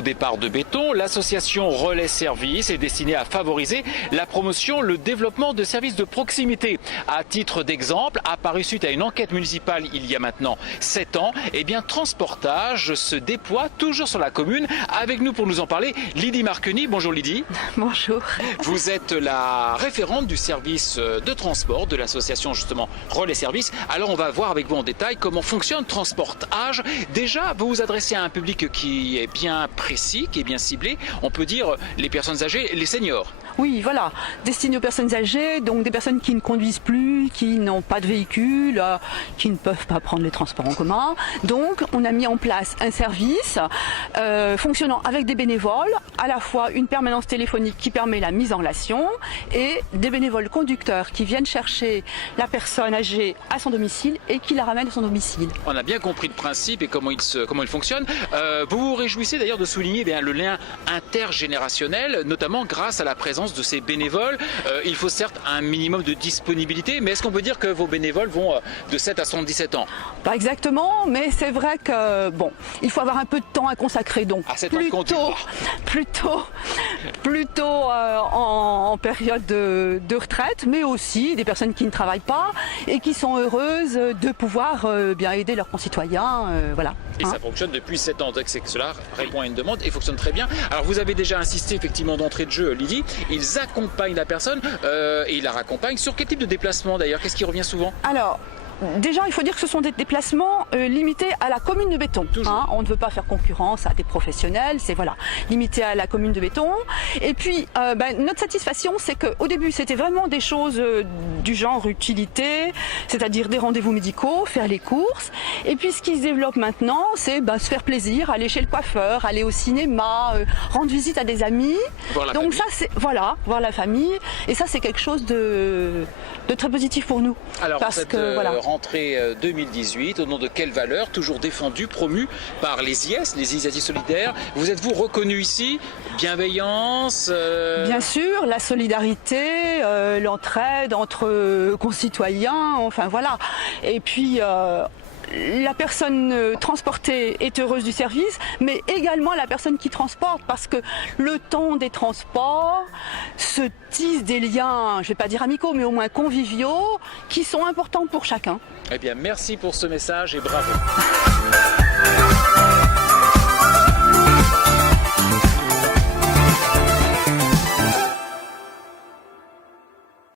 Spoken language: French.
au départ de béton, l'association Relais Service est destinée à favoriser la promotion, le développement de services de proximité. À titre d'exemple, apparu suite à une enquête municipale il y a maintenant 7 ans, eh bien Transportage se déploie toujours sur la commune. Avec nous pour nous en parler, Lydie Marconi. Bonjour Lydie. Bonjour. Vous êtes la référente du service de transport de l'association justement Relais Service. Alors on va voir avec vous en détail comment fonctionne Transportage. Déjà, vous vous adressez à un public qui est bien précis, qui est bien ciblé. On peut dire les personnes âgées, les seniors. Oui, voilà, destiné aux personnes âgées, donc des personnes qui ne conduisent plus, qui n'ont pas de véhicule, qui ne peuvent pas prendre les transports en commun. Donc, on a mis en place un service fonctionnant avec des bénévoles, à la fois une permanence téléphonique qui permet la mise en relation et des bénévoles conducteurs qui viennent chercher la personne âgée à son domicile et qui la ramènent à son domicile. On a bien compris le principe et comment il fonctionne. Vous vous réjouissez d'ailleurs de souligner le lien intergénérationnel, notamment grâce à la présence de ces bénévoles. Il faut certes un minimum de disponibilité, mais est-ce qu'on peut dire que vos bénévoles vont de 7 à 77 ans? Pas exactement, mais c'est vrai que bon, il faut avoir un peu de temps à consacrer, donc plutôt en période de retraite, mais aussi des personnes qui ne travaillent pas et qui sont heureuses de pouvoir bien aider leurs concitoyens, voilà. Et ça fonctionne depuis 7 ans, donc c'est que cela répond à une demande et fonctionne très bien. Alors vous avez déjà insisté effectivement d'entrée de jeu, Lydie, ils accompagnent la personne et ils la raccompagnent. Sur quel type de déplacement d'ailleurs? Qu'est-ce qui revient souvent? Alors, déjà, il faut dire que ce sont des déplacements limités à la commune de béton. On ne veut pas faire concurrence à des professionnels, c'est voilà, limité à la commune de béton. Et puis, notre satisfaction, c'est qu'au début, c'était vraiment des choses du genre utilité, c'est-à-dire des rendez-vous médicaux, faire les courses. Et puis, ce qui se développe maintenant, c'est se faire plaisir, aller chez le coiffeur, aller au cinéma, rendre visite à des amis. Donc ça, c'est voir la famille. Et ça, c'est quelque chose de très positif pour nous. Alors, parce que voilà. Rentrée 2018, au nom de quelle valeur, toujours défendue, promue par les IS, les initiatives solidaires. Vous êtes-vous reconnu ici? Bienveillance Bien sûr, la solidarité, l'entraide entre concitoyens, enfin voilà. Et puis la personne transportée est heureuse du service, mais également la personne qui transporte, parce que le temps des transports se tisse des liens, je ne vais pas dire amicaux, mais au moins conviviaux, qui sont importants pour chacun. Eh bien, merci pour ce message et bravo.